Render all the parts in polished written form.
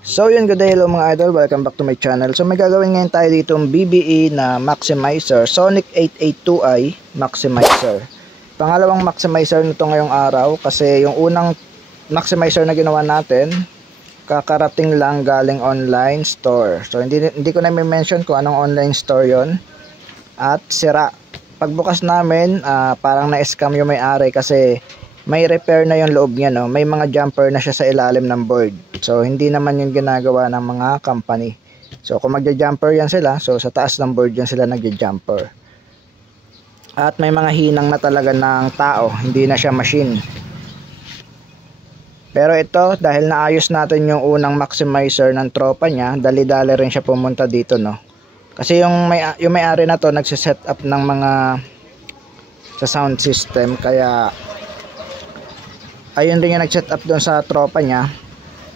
So yun, good day, hello mga idol, welcome back to my channel. So may gagawin ngayon tayo dito ng BBE na maximizer, Sonic 882i maximizer. Pangalawang maximizer nito ngayong araw kasi yung unang maximizer na ginawa natin kakarating lang galing online store. So hindi ko na i-mention kung anong online store yon at sira. Pagbukas namin parang na-scam yung may-ari kasi may repair na yung loob niya, no? May mga jumper na siya sa ilalim ng board. So hindi naman yung ginagawa ng mga company. So kung magja-jumper yan sila, so sa taas ng board yan sila nagja-jumper. At may mga hinang na talaga ng tao, hindi na siya machine. Pero ito, dahil naayos natin yung unang maximizer ng tropa niya, dali-dali rin siya pumunta dito, no? Kasi yung may-ari na to nagse-set up ng mga sa sound system, kaya ayun rin yung nag-set up doon sa tropa niya.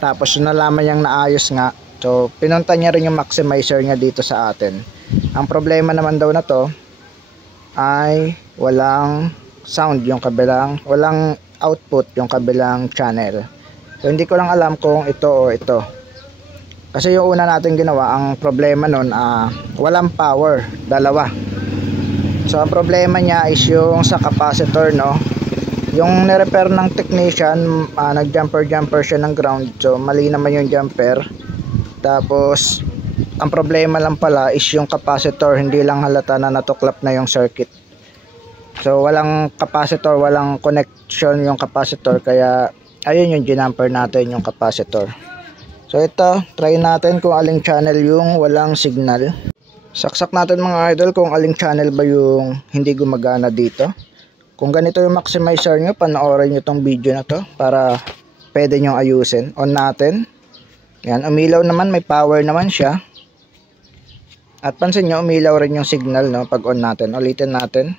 Tapos yun nalaman niyang naayos nga, so pinunta niya rin yung maximizer niya dito sa atin. Ang problema naman daw na to ay walang sound yung kabilang, walang output yung kabilang channel. So hindi ko lang alam kung ito o ito. Kasi yung una natin ginawa, ang problema nun walang power, dalawa. So ang problema niya is yung sa capacitor, no? Yung nirepair ng technician, nag-jumper siya ng ground. So mali naman yung jumper. Tapos ang problema lang pala is yung capacitor, hindi lang halata na natuklap na yung circuit. So walang capacitor, walang connection yung capacitor, kaya ayun yung ginamper natin yung capacitor. So ito, try natin kung aling channel yung walang signal. Saksak natin mga idol kung aling channel ba yung hindi gumagana dito. Kung ganito yung maximizer nyo, panoorin nyo tong video na to para pwede nyo ayusin. On natin. Yan, umilaw naman, may power naman siya. At pansin nyo, umilaw rin yung signal, no, pag on natin. Ulitin natin.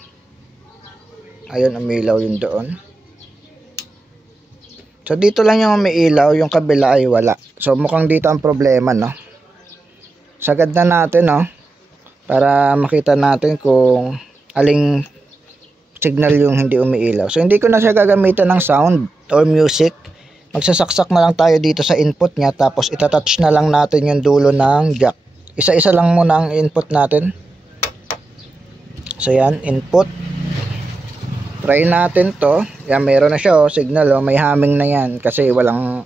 Ayun, umilaw yun doon. So dito lang yung umiilaw, yung kabila ay wala. So mukhang dito ang problema, no. Sagad na natin, no, para makita natin kung aling signal yung hindi umiilaw. So hindi ko na siya gagamitan ng sound or music. Magsasaksak na lang tayo dito sa input niya, tapos itatouch na lang natin yung dulo ng jack. Isa-isa lang muna ang input natin. So yan, input. Try natin to. Yan, meron na siya, oh, signal, oh. May humming na yan kasi walang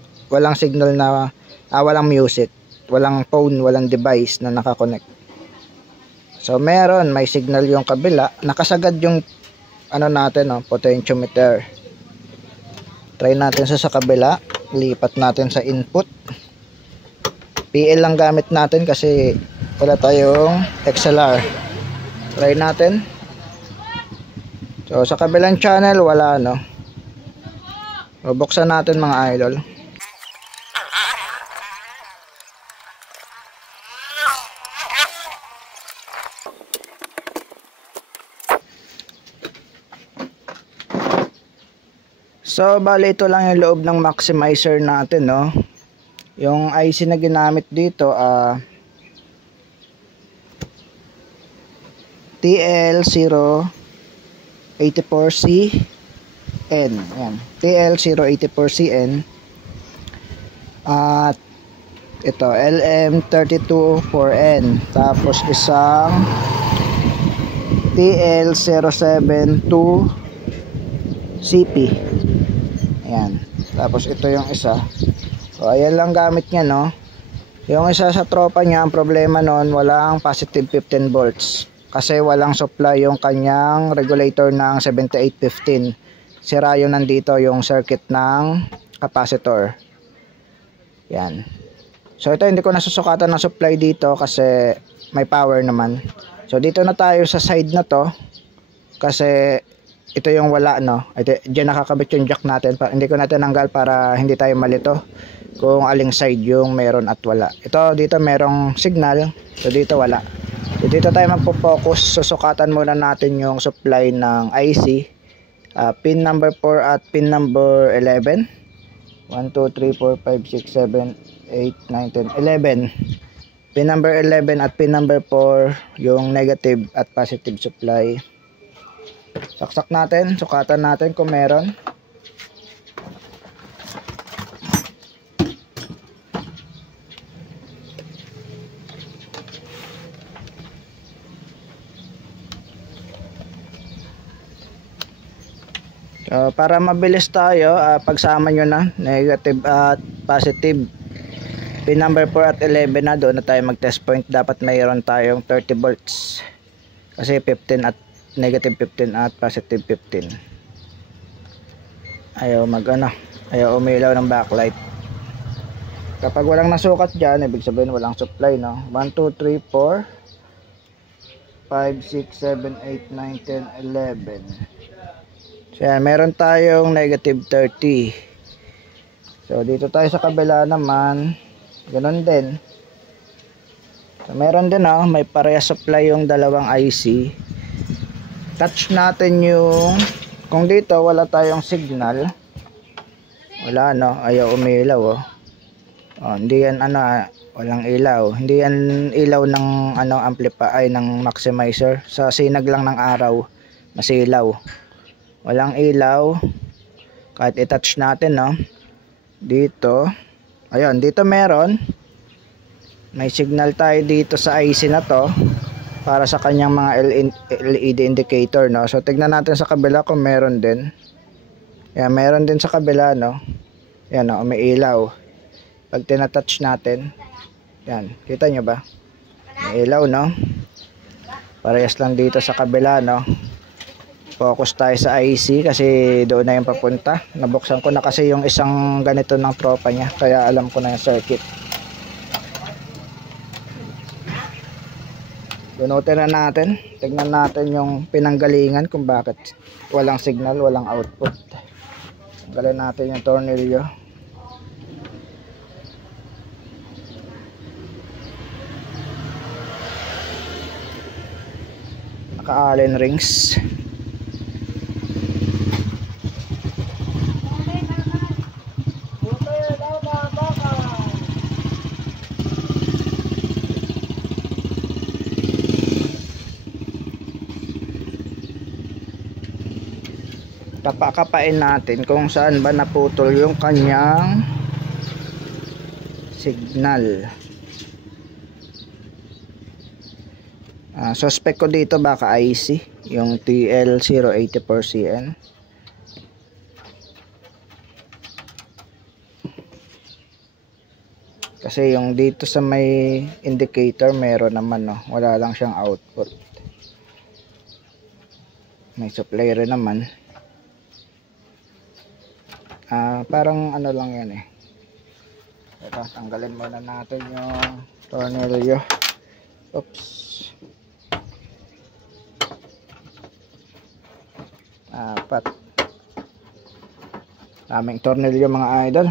signal na walang music, walang phone, walang device na nakakonect. So meron, may signal yung kabila. Nakasagad yung natin, potentiometer. Try natin sa kabila. Lipat natin sa input. PL lang gamit natin kasi wala tayong XLR. Try natin. So sa kabilang channel wala, no. So, buksan natin mga idol. So bali ito lang yung loob ng maximizer natin, no. Yung IC na ginamit dito TL084CN. Ayan, TL084CN. At ito LM324N. Tapos isang TL072CP. Ayan. Tapos ito yung isa. So ayan lang gamit niya, no. Yung isa sa tropa niya, ang problema nun, walang positive 15 volts. Kasi walang supply yung kanyang regulator ng 7815. Sira yung nandito yung circuit ng capacitor. Yan. So ito hindi ko nasusukatan ng supply dito kasi may power naman. So dito na tayo sa side na to. Kasi ito yung wala, no. Diyan nakakabit yung jack natin. Hindi ko natin tanggal para hindi tayo malito kung aling side yung meron at wala. Ito dito merong signal. So dito wala. So dito tayo magpo-focus. Susukatan muna natin yung supply ng IC. Pin number 4 at pin number 11. 1, 2, 3, 4, 5, 6, 7, 8, 9, 10, 11. Pin number 11 at pin number 4 yung negative at positive supply. Saksak natin, sukatan natin kung meron. So, para mabilis tayo, pagsama nyo na negative at positive, pin number 4 at 11 na, doon na tayo mag test point. Dapat mayroon tayong 30 volts kasi 15 at negative 15 at positive 15. Ayaw ayaw umilaw ng backlight. Kapag walang nasukat dyan, ibig sabihin walang supply, no? 1, 2, 3, 4 5, 6, 7, 8, 9, 10, 11. So yan, meron tayong negative 30. So dito tayo sa kabila naman, ganun din. So meron din, may parehas supply yung dalawang IC. Touch natin yung, kung dito wala tayong signal, wala, ayaw umilaw. Hindi yan walang ilaw, hindi yan ilaw ng amplifier, ng maximizer. Sa sinag lang ng araw masilaw, walang ilaw kahit i-touch natin, dito. Ayun, dito may signal tayo dito sa IC na to para sa kanyang mga LED indicator, so tignan natin sa kabila kung meron din. Yan, meron din sa kabila, yan, may ilaw. Pag tinatouch natin, yan, kita nyo ba? May ilaw, parehas lang dito sa kabila, Focus tayo sa IC kasi doon na yung papunta. Nabuksan ko na kasi yung isang ganito ng tropa niya, kaya alam ko na yung circuit. Bunutin na natin. Tignan natin yung pinanggalingan kung bakit walang signal, walang output. Tanggalin natin yung tornilyo. Allen rings. Kapakapain natin kung saan ba naputol yung kanyang signal. Suspect ko dito baka IC, yung TL084CN. Kasi yung dito sa may indicator meron naman, wala lang siyang output. May supply rin naman. Parang lang yan Ito, tanggalin muna natin yung tornilyo. Oops. Apat. Daming tornilyo mga idol.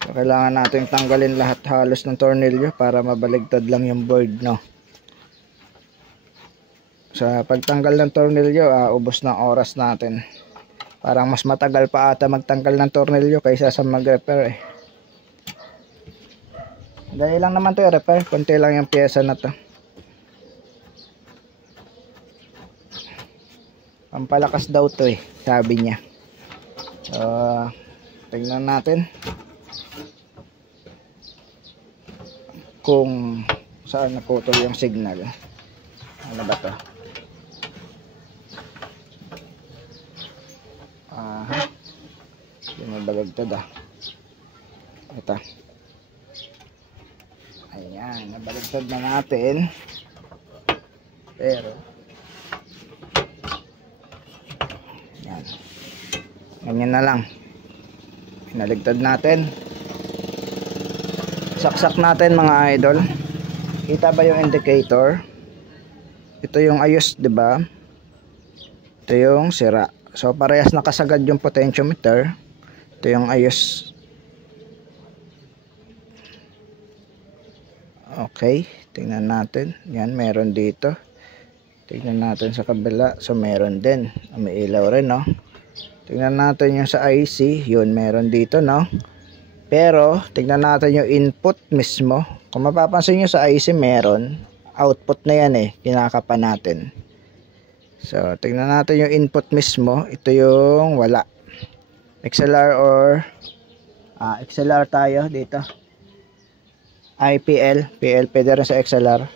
So, kailangan natin tanggalin lahat halos ng tornilyo para mabaligtad lang yung board, Sa pagtanggal ng tornilyo, ubos ng oras natin. Parang mas matagal pa ata magtanggal ng tornilyo kaysa sa mag-repair Dahil lang naman to i-repair, konti lang yung pyesa na to. Pampalakas daw to sabi niya. So, tingnan natin kung saan naputol yung signal. Ano ba to? Yung nabalagtad ito. Ayan, nabalagtad na natin. Pero yan, ganyan na lang. Pinaligtad natin. Saksak natin mga idol. Kita ba yung indicator? Ito yung ayos, diba? Ito yung sira. So parehas nakasagad yung potentiometer. Ito yung ayos. Okay, tingnan natin. Yan, meron dito. Tingnan natin sa kabila. So meron din. May ilaw rin, Tingnan natin yung sa IC. Yun, meron dito, Pero tingnan natin yung input mismo. Kung mapapansin nyo sa IC meron. Output na yan kinakapa natin. So tingnan natin yung input mismo. Ito yung wala. XLR or XLR tayo dito. IPL, PL pwede rin sa XLR.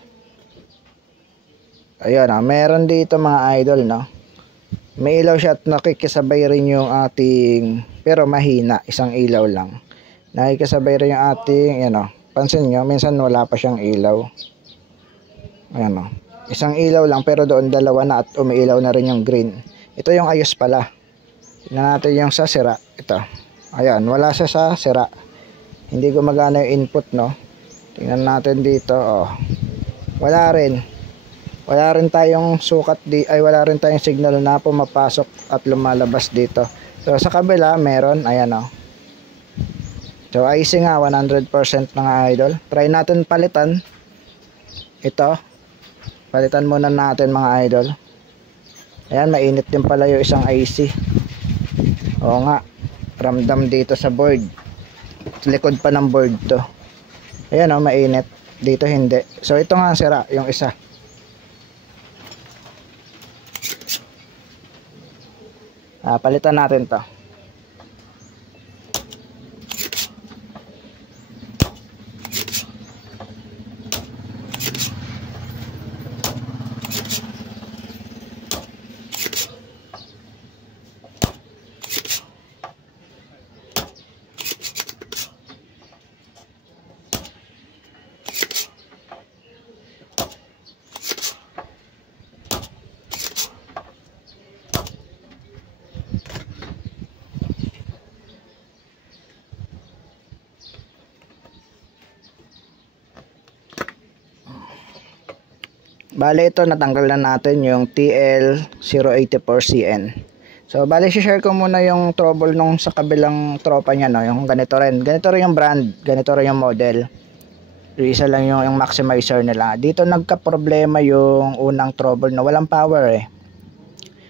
Ayun, meron dito mga idol, no. May ilaw siya at nakikisabay rin yung ating, pero mahina, isang ilaw lang. Nakikisabay rin yung ating, yan, pansin nyo, minsan wala pa siyang ilaw. Ayan, isang ilaw lang, pero doon dalawa na at umiilaw na rin yung green. Ito yung ayos pala. Tingnan natin yung sa sira. Ito. Ayan, wala siya sa sira. Hindi gumagana yung input, no. Tingnan natin dito, wala rin. Wala rin tayong sukat wala rin tayong signal na pumapasok at lumalabas dito. So sa kabila meron, ayan, So IC nga 100% mga idol. Try natin palitan. Ito. Palitan muna natin mga idol. Ayan, mainit din pala yung isang IC. Oo nga. Ramdam dito sa board. Likod pa ng board to. Ayan, mainit. Dito hindi. So ito nga sira, yung isa. Palitan natin to. Bale ito natanggal na natin yung TL084CN. So bale share ko muna yung trouble nung sa kabilang tropa niya, no, yung ganito rin. Ganito rin yung brand, ganito rin yung model. Isa lang yung maximizer nila. Dito nagka-problema yung unang trouble na walang power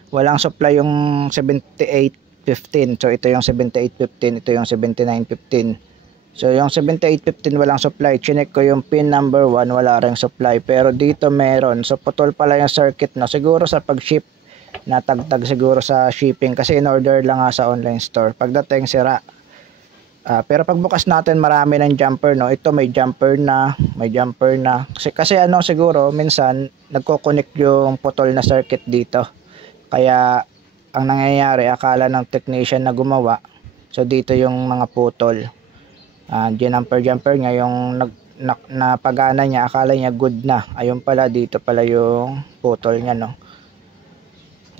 Walang supply yung 7815. So ito yung 7815, ito yung 7915. So yung 7815 walang supply. Chinek ko yung pin number 1, wala ring supply. Pero dito meron. So putol pala yung circuit, no. Siguro sa pag-ship, natagtag siguro sa shipping kasi in order lang nga sa online store. Pagdating sira. Pero pagbukas natin marami ng jumper, no. Ito may jumper na, may jumper na. Kasi siguro minsan nagko-connect yung putol na circuit dito. Kaya ang nangyayari, akala ng technician na gumawa. So dito yung mga putol. Jumper niya yung napagana niya, akala niya good na. Ayun pala, dito pala yung putol niya, no.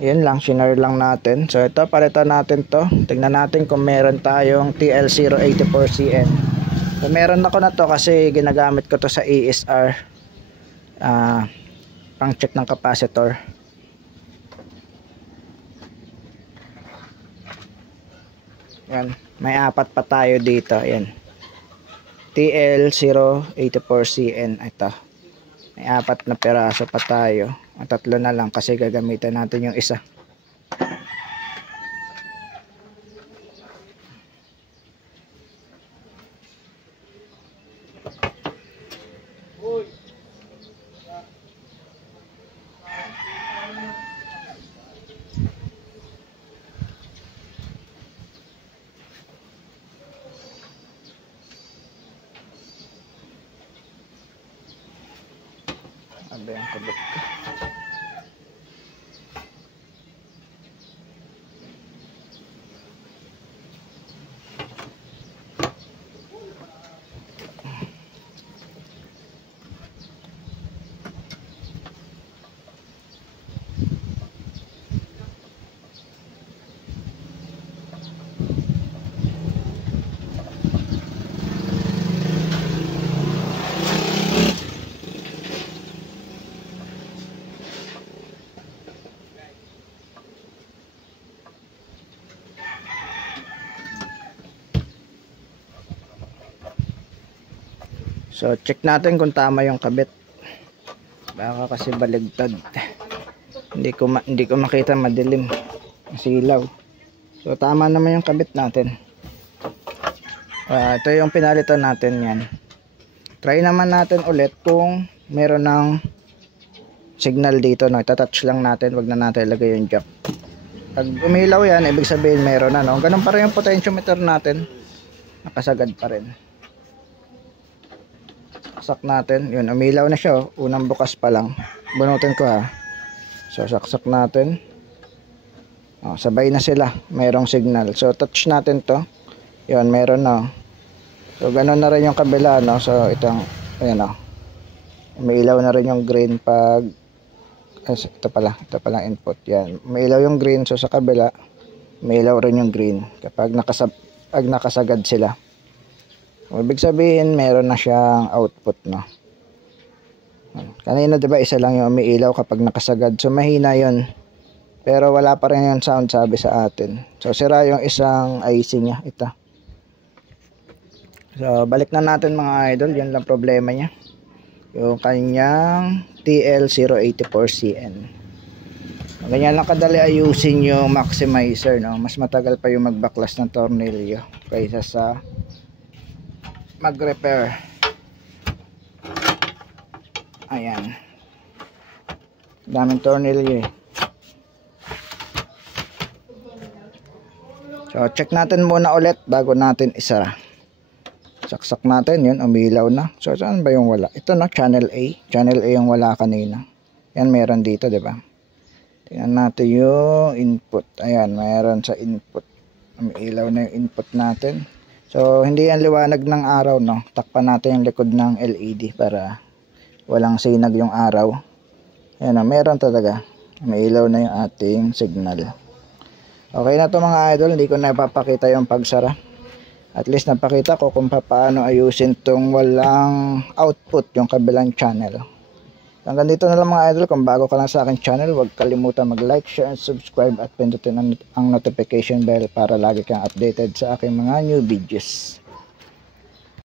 Yun lang, shinare lang natin. So ito, palitan natin to. Tingnan natin kung meron tayong TL084CN. So meron ako na to kasi ginagamit ko to sa ESR, pang check ng capacitor. Yan, may apat pa tayo dito. Yan, TL084CN. Ito, may apat na peraso pa tayo. Tatlo na lang kasi gagamitan natin yung isa. Ano yung kulot ko? So check natin kung tama yung kabit. Baka kasi baligtad. Hindi ko makita, madilim kasi ilaw. So tama naman yung kabit natin. Ito yung pinalitan natin, yan. Try naman natin ulit kung meron ng signal dito, no. Itatouch lang natin, wag na natin ilagay yung jack. Pag umilaw yan, ibig sabihin meron na, no? Ganun pa rin yung potentiometer natin. Nakasagad pa rin. Saksak natin. Yun, umilaw na siya. Oh. Unang bukas pa lang. Bunutin ko ha. So, saksak natin. Oh, sabay na sila. Mayroong signal. So, touch natin to. Yun, meron na. So, ganun na rin yung kabila, no? So, itong, ayan o. Umilaw na rin yung green pag ito pala input. Yan. Umilaw yung green, so sa kabila umilaw rin yung green kapag nakasagad sila. So, ibig sabihin meron na siyang output, no. Kanina 'di ba isa lang yung umiilaw kapag nakasagad. So mahina 'yon. Pero wala pa rin yung sound sabi sa atin. So sira yung isang IC niya, ito. So balik na natin mga idol, yan lang problema niya. Yung kanyang TL084CN. Ganyan lang kadali ayusin yung maximizer, no? Mas matagal pa yung magbaklas ng tornilyo kaysa sa mag-repair. Ayan. Daming tornilyo eh. So check natin muna ulit bago natin isara. Saksak natin, yun, umilaw na. So, saan ba yung wala? Ito na, channel A. Channel A yung wala kanina. Yan, meron dito, diba? Tingnan natin yung input. Ayan, meron sa input. Umilaw na yung input natin. So, hindi yan liwanag ng araw, no? Takpan natin yung likod ng LED para walang sinag yung araw. Ayan, meron talaga. Umilaw na yung ating signal. Okay na to mga idol. Hindi ko na ipapakita yung pagsara. At least napakita ko kung paano ayusin tong walang output yung kabilang channel. Hanggang dito na lang mga idol. Kung bago ka lang sa aking channel, huwag kalimutan mag-like, share, and subscribe at pindutin ang notification bell para lagi kang updated sa aking mga new videos.